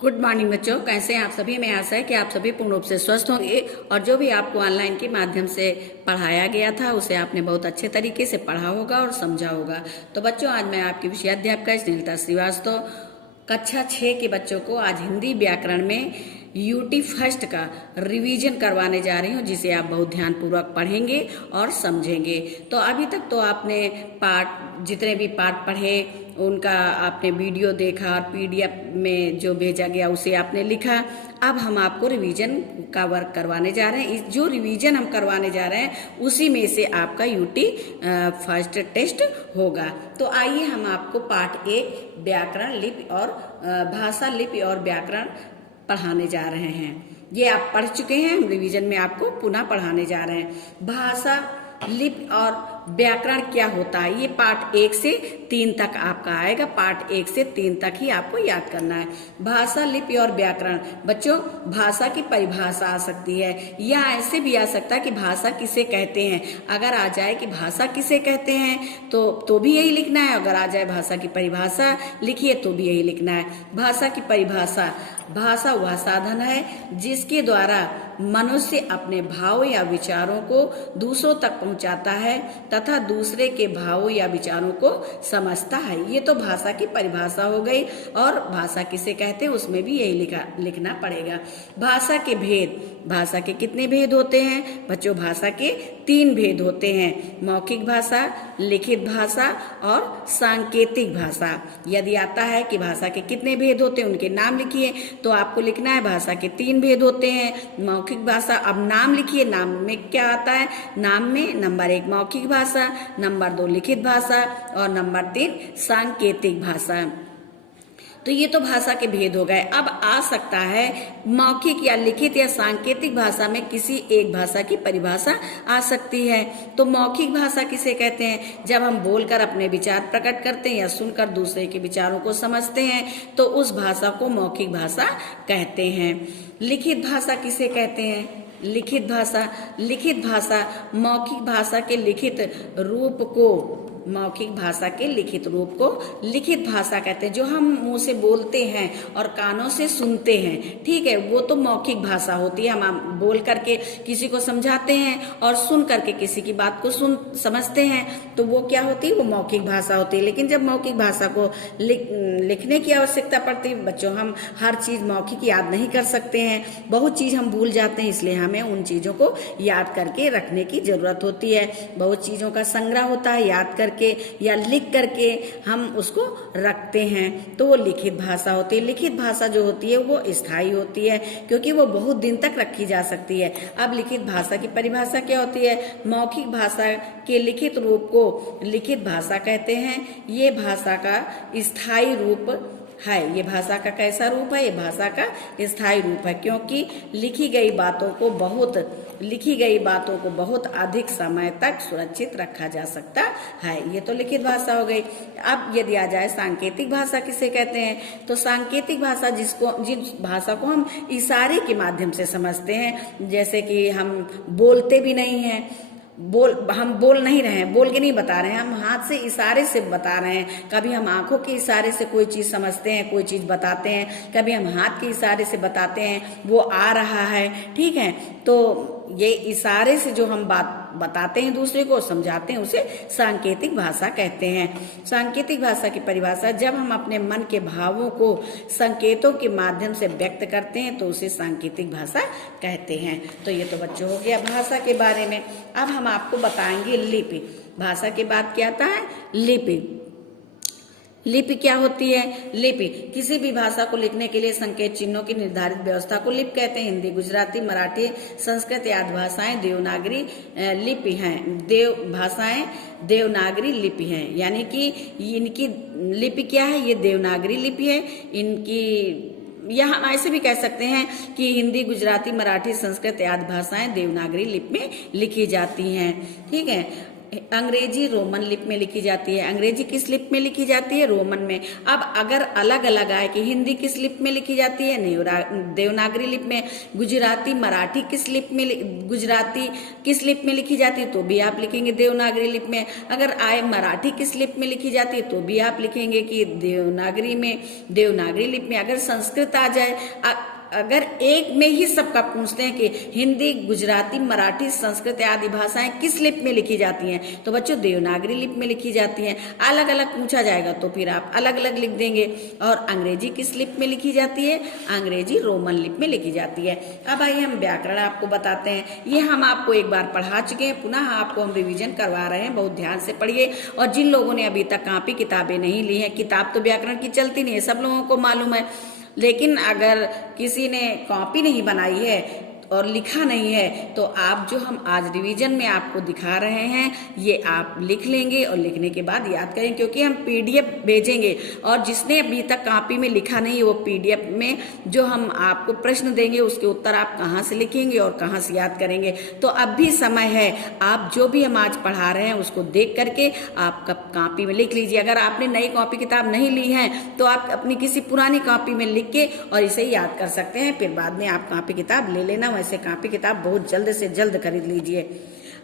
Good morning बच्चों, कैसे हैं आप सभी। मैं आशा है कि आप सभी पूर्ण रूप से स्वस्थ होंगे और जो भी आपको ऑनलाइन के माध्यम से पढ़ाया गया था उसे आपने बहुत अच्छे तरीके से पढ़ा होगा और समझा होगा। तो बच्चों, आज मैं आपकी विषयाध्यापिका स्नेहलता श्रीवास्तव कक्षा 6 के बच्चों को आज हिंदी व्याकरण में यूटी फर्स्ट का रिवीजन करवाने जा रही हूँ, जिसे आप बहुत ध्यानपूर्वक पढ़ेंगे और समझेंगे। तो अभी तक तो आपने जितने भी पाठ पढ़े उनका आपने वीडियो देखा और पीडीएफ में जो भेजा गया उसे आपने लिखा। अब हम आपको रिवीजन का वर्क करवाने जा रहे हैं। जो रिवीजन हम करवाने जा रहे हैं उसी में से आपका यूटी फर्स्ट टेस्ट होगा। तो आइए हम आपको पाठ 1 व्याकरण लिपि और भाषा लिपि और व्याकरण पढ़ाने जा रहे हैं। ये आप पढ़ चुके हैं, हम रिवीजन में आपको पुनः पढ़ाने जा रहे हैं। भाषा लिपि और व्याकरण क्या होता है, ये पाठ 1 से 3 तक आपका आएगा। पाठ 1 से 3 तक ही आपको याद करना है। भाषा लिपि और व्याकरण बच्चों, भाषा की परिभाषा आ सकती है या ऐसे भी आ सकता है कि भाषा किसे कहते हैं। अगर आ जाए कि भाषा किसे कहते हैं तो भी यही लिखना है। अगर आ जाए भाषा की परिभाषा लिखिए तो भी यही लिखना है। भाषा की परिभाषा, भाषा वह साधन है जिसके द्वारा मनुष्य अपने भावों या विचारों को दूसरों तक पहुंचाता है तथा दूसरे के भावों या विचारों को समझता है। ये तो भाषा की परिभाषा हो गई। और भाषा किसे कहते हैं उसमें भी यही लिखना पड़ेगा। भाषा के भेद, भाषा के कितने भेद होते हैं बच्चों? भाषा के 3 भेद होते हैं, मौखिक भाषा, लिखित भाषा और सांकेतिक भाषा। यदि आता है कि भाषा के कितने भेद होते हैं उनके नाम लिखिए, तो आपको लिखना है भाषा के 3 भेद होते हैं। मौखिक भाषा, अब नाम लिखिए। नाम में क्या आता है? नाम में नंबर 1 मौखिक भाषा, नंबर 2 लिखित भाषा और नंबर 3 सांकेतिक भाषा। तो ये तो भाषा के भेद हो गए। अब आ सकता है मौखिक या लिखित या सांकेतिक भाषा में किसी एक भाषा की परिभाषा आ सकती है। तो मौखिक भाषा किसे कहते हैं? जब हम बोलकर अपने विचार प्रकट करते हैं या सुनकर दूसरे के विचारों को समझते हैं तो उस भाषा को मौखिक भाषा कहते हैं। लिखित भाषा किसे कहते हैं? लिखित भाषा, लिखित भाषा मौखिक भाषा के लिखित रूप को, मौखिक भाषा के लिखित रूप को लिखित भाषा कहते हैं। जो हम मुंह से बोलते हैं और कानों से सुनते हैं, ठीक है, वो तो मौखिक भाषा होती है। हम बोल करके किसी को समझाते हैं और सुन करके किसी की बात को समझते हैं, तो वो क्या होती है? वो मौखिक भाषा होती है। लेकिन जब मौखिक भाषा को लिखने की आवश्यकता पड़ती है बच्चों, हम हर चीज मौखिक याद नहीं कर सकते हैं, बहुत चीज हम भूल जाते हैं, इसलिए हमें उन चीजों को याद करके रखने की जरूरत होती है। बहुत चीजों का संग्रह होता है, याद करके या लिख करके हम उसको रखते हैं, तो वो लिखित भाषा होती है। लिखित भाषा जो होती है वो स्थायी होती है क्योंकि वो बहुत दिन तक रखी जा सकती है। अब लिखित भाषा की परिभाषा क्या होती है? मौखिक भाषा के लिखित रूप को लिखित भाषा कहते हैं। ये भाषा का स्थायी रूप है। ये भाषा का कैसा रूप है? ये भाषा का स्थायी रूप है क्योंकि लिखी गई बातों को बहुत अधिक समय तक सुरक्षित रखा जा सकता है। ये तो लिखित भाषा हो गई। अब यदि आ जाए सांकेतिक भाषा किसे कहते हैं, तो सांकेतिक भाषा जिस भाषा को हम इशारे के माध्यम से समझते हैं, जैसे कि हम बोलते भी नहीं हैं, हम बोल नहीं रहे हैं, बोल के नहीं बता रहे हैं, हम हाथ से इशारे से बता रहे हैं। कभी हम आंखों के इशारे से कोई चीज समझते हैं, कोई चीज बताते हैं, कभी हम हाथ के इशारे से बताते हैं वो आ रहा है, ठीक है। तो ये इशारे से जो हम बात बताते हैं दूसरे को, समझाते हैं, उसे सांकेतिक भाषा कहते हैं। सांकेतिक भाषा की परिभाषा, जब हम अपने मन के भावों को संकेतों के माध्यम से व्यक्त करते हैं तो उसे सांकेतिक भाषा कहते हैं। तो ये तो बच्चों हो गया भाषा के बारे में। अब हम आपको बताएंगे लिपि। भाषा के बाद क्या आता है? लिपि। लिपि क्या होती है? लिपि किसी भी भाषा को लिखने के लिए संकेत चिन्हों की निर्धारित व्यवस्था को लिपि कहते हैं। हिंदी, गुजराती, मराठी, संस्कृत आदि भाषाएं देवनागरी लिपि हैं। भाषाएं देवनागरी लिपि हैं, यानी कि इनकी लिपि क्या है? ये देवनागरी लिपि है। इनकी या हम ऐसे भी कह सकते हैं कि हिंदी, गुजराती, मराठी, संस्कृत आदि भाषाएं देवनागरी लिपि में लिखी जाती हैं, ठीक है। अंग्रेजी रोमन लिपि में लिखी जाती है। अंग्रेजी किस लिपि में लिखी जाती है? रोमन में। अब अगर अलग अलग आए कि हिंदी किस लिपि में लिखी जाती है? देवनागरी लिपि में। गुजराती मराठी किस लिपि में, गुजराती किस लिपि में लिखी जाती है? तो भी आप लिखेंगे देवनागरी लिपि में। अगर आए मराठी किस लिपि में लिखी जाती है? तो भी आप लिखेंगे कि देवनागरी में, देवनागरी लिपि में। अगर संस्कृत आ जाए, अगर एक में ही सबका पूछते हैं कि हिंदी, गुजराती, मराठी, संस्कृत आदि भाषाएं किस लिपि में लिखी जाती हैं, तो बच्चों देवनागरी लिपि में लिखी जाती हैं। अलग अलग पूछा जाएगा तो फिर आप अलग अलग लिख देंगे। और अंग्रेजी किस लिपि में लिखी जाती है? अंग्रेजी रोमन लिपि में लिखी जाती है। अब आइए हम व्याकरण आपको बताते हैं। ये हम आपको एक बार पढ़ा चुके हैं, पुनः आपको हम रिविजन करवा रहे हैं। बहुत ध्यान से पढ़िए। और जिन लोगों ने अभी तक कॉपी किताबें नहीं ली है, किताब तो व्याकरण की चलती नहीं है, सब लोगों को मालूम है, लेकिन अगर किसी ने कॉपी नहीं बनाई है और लिखा नहीं है, तो आप जो हम आज रिवीजन में आपको दिखा रहे हैं, ये आप लिख लेंगे और लिखने के बाद याद करें, क्योंकि हम पीडीएफ भेजेंगे। और जिसने अभी तक कॉपी में लिखा नहीं है, वो पीडीएफ में जो हम आपको प्रश्न देंगे उसके उत्तर आप कहाँ से लिखेंगे और कहाँ से याद करेंगे। तो अब भी समय है, आप जो भी हम आज पढ़ा रहे हैं उसको देख करके आप कॉपी में लिख लीजिए। अगर आपने नई कॉपी किताब नहीं ली है तो आप अपनी किसी पुरानी कॉपी में लिख के और इसे याद कर सकते हैं। फिर बाद में आप कॉपी किताब ले लेना। वैसे कॉपी किताब बहुत जल्द से जल्द खरीद लीजिए।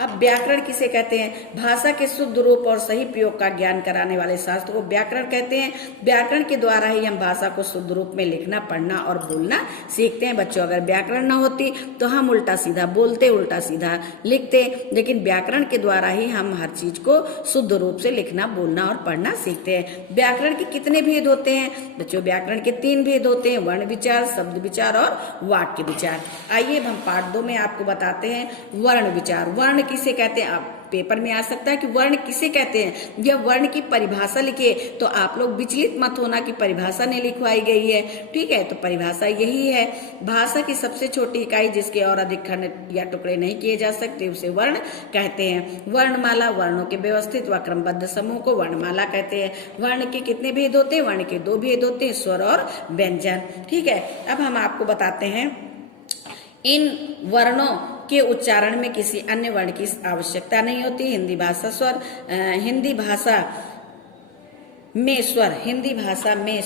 अब व्याकरण किसे कहते हैं? भाषा के शुद्ध रूप और सही प्रयोग का ज्ञान कराने वाले शास्त्र को व्याकरण कहते हैं। व्याकरण के द्वारा ही हम भाषा को शुद्ध रूप में लिखना, पढ़ना और बोलना सीखते हैं। बच्चों, अगर व्याकरण न होती तो हम उल्टा सीधा बोलते, उल्टा सीधा लिखते, लेकिन व्याकरण के द्वारा ही हम हर चीज को शुद्ध रूप से लिखना, बोलना और पढ़ना सीखते हैं। व्याकरण के कितने भेद होते हैं? बच्चों, व्याकरण के 3 भेद होते हैं, वर्ण विचार, शब्द विचार और वाक्य विचार। आइए हम पार्ट 2 में आपको बताते हैं वर्ण विचार। वर्ण किसे कहते हैं? आप पेपर में आ सकता है कि वर्ण किसे कहते हैं। जब वर्ण की परिभाषा लिखे तो आप लोग विचलित मत होना कि परिभाषा नहीं लिखवाई गई है, ठीक है? तो परिभाषा यही है, भाषा की सबसे छोटी इकाई जिसके और अधिक खंड या टुकड़े नहीं किए जा सकते उसे वर्ण कहते हैं। वर्णमाला, वर्णों के व्यवस्थित व क्रमबद्ध समूह को वर्णमाला कहते हैं। वर्ण के कितने भेद होते हैं? वर्ण के 2 भेद होते हैं, स्वर और व्यंजन, ठीक है? अब हम आपको बताते हैं इन वर्णों के उच्चारण में किसी अन्य वर्ण की आवश्यकता नहीं होती। हिंदी भाषा में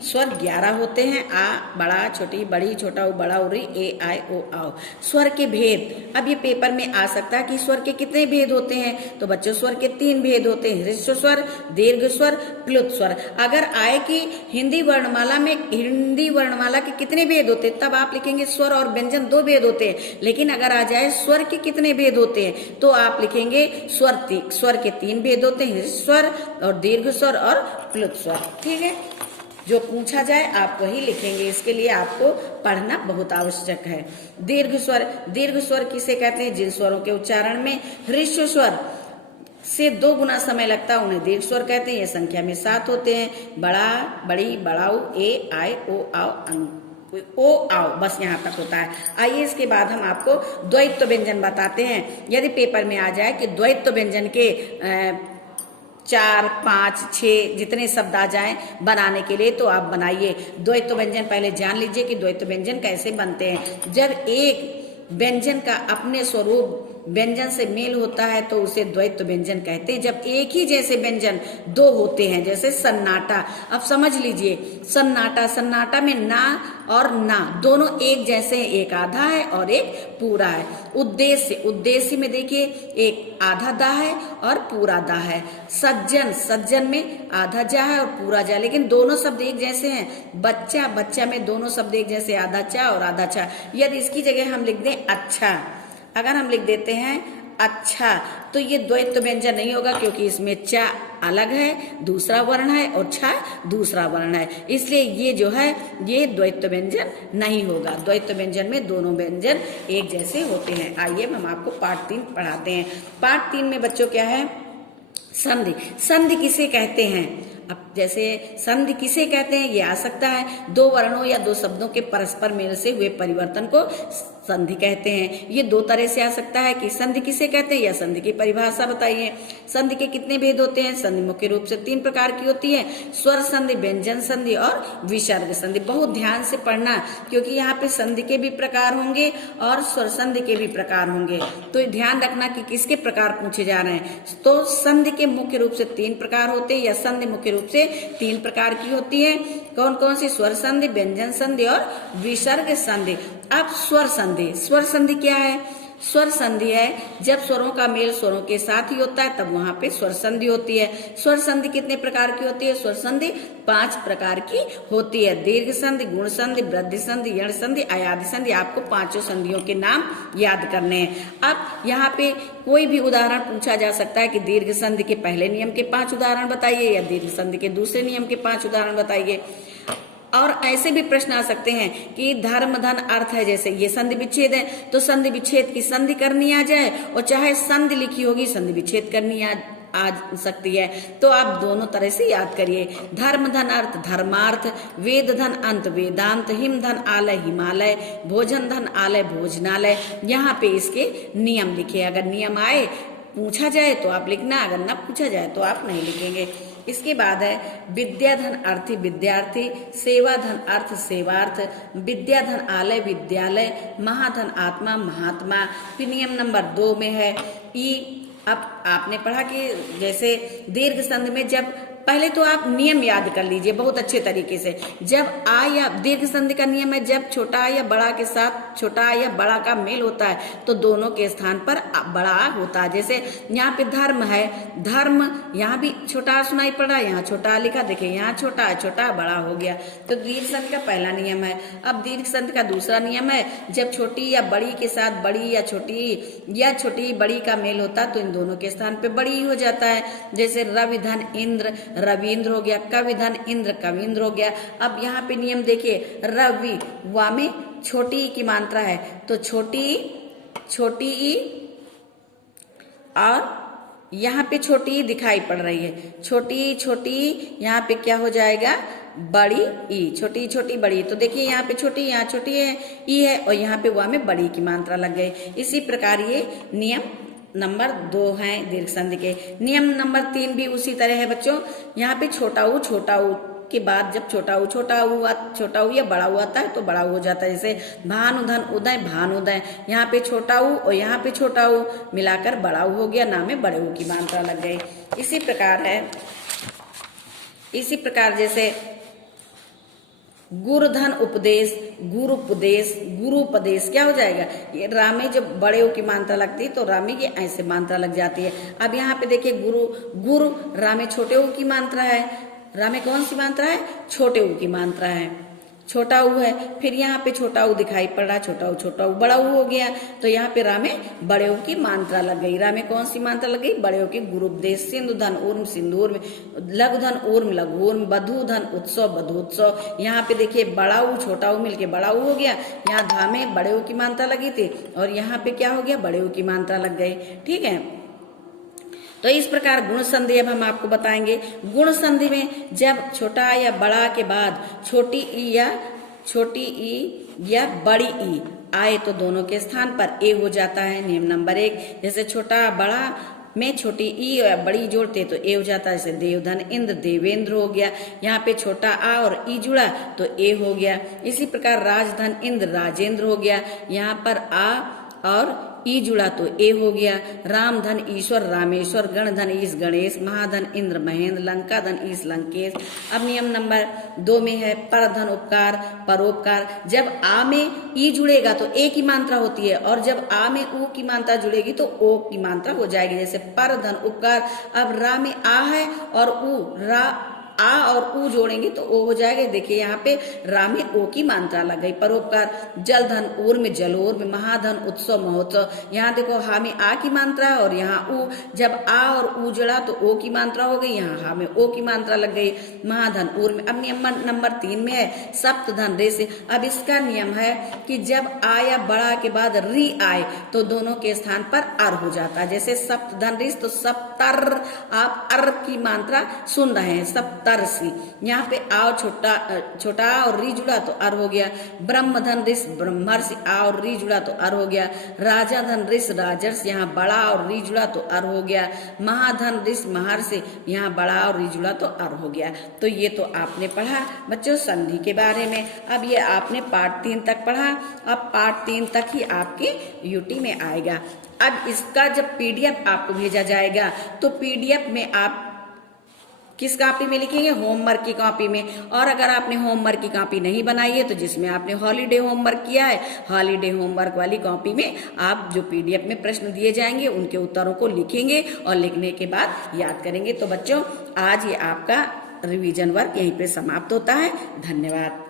स्वर 11 होते हैं। आ बड़ा, छोटी, बड़ी, छोटा, उ बड़ा, उरी, ए, आई, ओ, आओ। स्वर के भेद, अब ये पेपर में आ सकता है कि स्वर के कितने भेद होते हैं? तो बच्चों, स्वर के 3 भेद होते हैं, ह्रस्व स्वर, दीर्घ स्वर, प्लुत स्वर। अगर आए कि हिंदी वर्णमाला के कितने भेद होते हैं, तब आप लिखेंगे स्वर और व्यंजन 2 भेद होते हैं। लेकिन अगर आ जाए स्वर के कितने भेद होते हैं, तो आप लिखेंगे स्वर के 3 भेद होते हैं, ह्रस्व स्वर और दीर्घ स्वर और प्लुत स्वर, ठीक है? जो पूछा जाए आप वही लिखेंगे। इसके लिए आपको पढ़ना बहुत आवश्यक है। दीर्घ स्वर किसे कहते हैं? जिन स्वरों के उच्चारण में ह्रस्व स्वर से 2 गुना समय लगता है उन्हें दीर्घ स्वर कहते हैं। ये संख्या में 7 होते हैं, बड़ा, बड़ी, बड़ाऊ, ए, आई, ओ, आओ, बस यहाँ तक होता है। आइए इसके बाद हम आपको द्वैत व्यंजन बताते हैं। यदि पेपर में आ जाए कि द्वैत व्यंजन के 4, 5, 6 जितने शब्द आ जाएं बनाने के लिए, तो आप बनाइए। द्वैत व्यंजन पहले जान लीजिए कि द्वैत व्यंजन कैसे बनते हैं। जब एक व्यंजन का अपने स्वरूप व्यंजन से मेल होता है तो उसे द्वैत व्यंजन कहते हैं। जब एक ही जैसे व्यंजन 2 होते हैं, जैसे सन्नाटा, अब समझ लीजिए, सन्नाटा में ना और ना दोनों एक जैसे हैं, एक आधा है और एक पूरा है। उद्देश्य में देखिए, एक आधा दा है और पूरा दा है। सज्जन में आधा जा है और पूरा जा, लेकिन दोनों शब्द एक जैसे हैं। बच्चा में दोनों शब्द एक जैसे, आधा चा और आधा छा। यदि इसकी जगह हम लिख दें अच्छा, अगर हम लिख देते हैं अच्छा, तो ये द्वैत व्यंजन नहीं होगा, क्योंकि इसमें चा अलग है, दूसरा वर्ण है, और छा दूसरा वर्ण है। इसलिए ये जो है ये द्वैत व्यंजन नहीं होगा। द्वैत व्यंजन में दोनों व्यंजन एक जैसे होते हैं। आइए हम आपको पार्ट 3 पढ़ाते हैं। पार्ट 3 में बच्चों क्या है? संधि किसे कहते हैं? अब जैसे संधि किसे कहते हैं ये आ सकता है, 2 वर्णों या 2 शब्दों के परस्पर मेल से हुए परिवर्तन को संधि कहते हैं। ये दो तरह से आ सकता है कि संधि किसे कहते हैं या संधि की परिभाषा बताइए। संधि के कितने भेद होते हैं? संधि मुख्य रूप से 3 प्रकार की होती है, स्वर संधि, व्यंजन संधि और विसर्ग संधि। बहुत ध्यान से पढ़ना, क्योंकि यहाँ पे संधि के भी प्रकार होंगे और स्वर संधि के भी प्रकार होंगे, तो ध्यान रखना कि किसके प्रकार पूछे जा रहे हैं। तो संधि के मुख्य रूप से 3 प्रकार होते हैं, या संधि मुख्य रूप से 3 प्रकार की होती है। कौन कौन सी? स्वर संधि, व्यंजन संधि और विसर्ग संधि। अब स्वर संधि, स्वर संधि क्या है? स्वर संधि है जब स्वरों का मेल स्वरों के साथ ही होता है, तब वहां पे स्वर संधि होती है। स्वर संधि कितने प्रकार की होती है? स्वर संधि 5 प्रकार की होती है। दीर्घ संधि, गुण संधि, वृद्धि संधि, यण संधि, अयादि संधि। आपको 5 संधियों के नाम याद करने हैं। अब यहाँ पे कोई भी उदाहरण पूछा जा सकता है कि दीर्घ संधि के पहले नियम के 5 उदाहरण बताइए, या दीर्घ संधि के दूसरे नियम के 5 उदाहरण बताइए। और ऐसे भी प्रश्न आ सकते हैं कि धर्म धन अर्थ है, जैसे ये संधि विच्छेद है, तो संधि विच्छेद की संधि करनी आ जाए, और चाहे संधि लिखी होगी संधि विच्छेद करनी आ सकती है। तो आप दोनों तरह से याद करिए। धर्म धन अर्थ धर्मार्थ, वेद धन अंत वेदांत, हिम धन आलय हिमालय, भोजन धन आलय भोजनालय। यहाँ पे इसके नियम लिखे। अगर नियम आए पूछा जाए तो आप लिखना, अगर न पूछा जाए तो आप नहीं लिखेंगे। इसके बाद है विद्या धन अर्थी विद्यार्थी, सेवा धन अर्थ सेवार्थ, विद्या धन आलय विद्यालय, महाधन आत्मा महात्मा। फिर नियम नंबर 2 में है ई। अब आपने पढ़ा कि जैसे दीर्घ संधि में जब, पहले तो आप नियम याद कर लीजिए बहुत अच्छे तरीके से। जब आ या दीर्घ संधि का नियम है, जब छोटा या बड़ा के साथ छोटा या बड़ा का मेल होता है तो दोनों के स्थान पर बड़ा होता है। जैसे यहाँ पे धर्म है, धर्म यहाँ भी छोटा सुनाई पड़ रहा है, यहाँ छोटा लिखा, देखिए यहाँ छोटा छोटा बड़ा हो गया। तो दीर्घ संधि का पहला नियम है। अब दीर्घ संधि का दूसरा नियम है, जब छोटी या बड़ी के साथ बड़ी या छोटी बड़ी का मेल होता है तो इन दोनों के स्थान पे बड़ी हो जाता है। जैसे रवि धन इंद्र रविंद्र हो गया, कवि धन इंद्र कविंद्र हो गया। अब यहाँ पे नियम देखिए, रवि वा में छोटी ई की मात्रा है, तो छोटी ई और यहाँ पे छोटी ई दिखाई पड़ रही है, छोटी यहाँ पे क्या हो जाएगा? बड़ी ई। छोटी बड़ी। तो देखिए यहाँ पे छोटी, यहाँ छोटी है ई है, और यहाँ पे वा में बड़ी की मात्रा लग गई। इसी प्रकार ये नियम नंबर 2 है दीर्घ संधि के। नियम नंबर 3 भी उसी तरह है बच्चों। यहाँ पे छोटा ऊ के बाद जब छोटा ऊ या बड़ा ऊ आता है तो बड़ा ऊ हो जाता है। जैसे भानु धन उदय भानुदय, यहाँ पे छोटा ऊ और यहाँ पे छोटा ऊ मिलाकर बड़ा ऊ हो गया, नाम में बड़े ऊ की मात्रा लग गई। इसी प्रकार जैसे गुरु धन उपदेश गुरुपदेश क्या हो जाएगा? ये रा में जब बड़े ऊ की मात्रा लगती है तो रा में ये ऐसे मात्रा लग जाती है। अब यहाँ पे देखिए गुरु रा में छोटे ऊ की मात्रा है, रा में कौन सी मात्रा है? छोटे ऊ की मात्रा है, छोटा ऊ है। फिर यहाँ पे छोटा ऊ दिखाई पड़ रहा, छोटा ऊ बड़ा ऊ हो गया, तो यहाँ पे रा में बड़े ऊ की मात्रा लग गई। रा में कौन सी मात्रा लग गई? बड़े ऊ की। गुरुपदेश, सिंधु धन ऊर्म सिंदूर में, लघु धन ऊर्म लघुर्म, बधु धन उत्सव बधुत्सव। यहाँ पे देखिए बड़ा ऊ छोटा ऊ मिलके बड़ा ऊ हो गया, यहाँ धा में बड़े ऊ की मात्रा लगी थी और यहाँ पे क्या हो गया? बड़े ऊ की मात्रा लग गई। ठीक है, तो इस प्रकार गुण संधि अब हम आपको बताएंगे। गुण संधि में जब छोटा या बड़ा के बाद छोटी ई या बड़ी ई आए तो दोनों के स्थान पर ए हो जाता है। नियम नंबर 1, जैसे छोटा बड़ा में छोटी ई और बड़ी जोड़ते तो ए हो जाता है। जैसे देवधन इंद्र देवेंद्र हो गया, यहाँ पे छोटा आ और ई जुड़ा तो ए हो गया। इसी प्रकार राजधन इंद्र राजेंद्र हो गया, यहाँ पर आ और ई जुड़ा तो ए हो गया। राम धन ईश्वर रामेश्वर, गण धन ईश गणेश, महाधन इंद्र महेंद्र, लंका धन ईश लंकेश। अब नियम नंबर 2 में है पर धन उपकार परोपकार। जब आ में ई जुड़ेगा तो ए की मात्रा होती है, और जब आ में ऊ की मात्रा जुड़ेगी तो ओ की मात्रा हो जाएगी। जैसे पर धन उपकार। अब रा में आ है और ऊ आ और ऊ जोड़ेंगे तो ओ हो जाएगा। देखिए यहाँ पे रा में ओ की मात्रा लग गई। परोपकार। जल धन ऊर्म जलोर्म, महाधन उत्सव महोत्सव। यहाँ देखो हा में आ की मात्रा और यहाँ ऊ, जब आ और ऊ जुड़ा तो ओ की मात्रा हो गई, यहाँ हा में ओ की मात्रा लग गई। महाधन ऊर्म। अब नियम नंबर 3 में है सप्त धन रे से। अब इसका नियम है कि जब आ या बड़ा के बाद री आए तो दोनों के स्थान पर अर हो जाता है। जैसे सप्त धन रिस तो सप्तर, आप अर की मात्रा सुन रहे हैं, सप्तर तरसी, यहाँ पे आओ छोटा आ और री जुड़ा तो अर हो गया। ब्रह्मधन ऋष ब्रह्मर्षि आ और री जुड़ा तो अर हो गया। राजा धन ऋष राजर्ष, यहाँ बड़ा और री जुड़ा तो अर हो गया। महाधन ऋष महर्षि, यहाँ बड़ा और री जुड़ा तो अर हो गया। तो ये तो आपने पढ़ा बच्चों संधि के बारे में। अब ये आपने पार्ट 3 तक पढ़ा। अब पार्ट 3 तक ही आपके यूटी में आएगा। अब इसका जब पीडीएफ आपको भेजा जाएगा तो पीडीएफ में आप किस कॉपी में लिखेंगे? होमवर्क की कॉपी में। और अगर आपने होमवर्क की कॉपी नहीं बनाई है तो जिसमें आपने हॉलीडे होमवर्क किया है, हॉलीडे होमवर्क वाली कॉपी में आप जो पीडीएफ में प्रश्न दिए जाएंगे उनके उत्तरों को लिखेंगे और लिखने के बाद याद करेंगे। तो बच्चों आज ये आपका रिवीजन वर्क यहीं पे समाप्त होता है। धन्यवाद।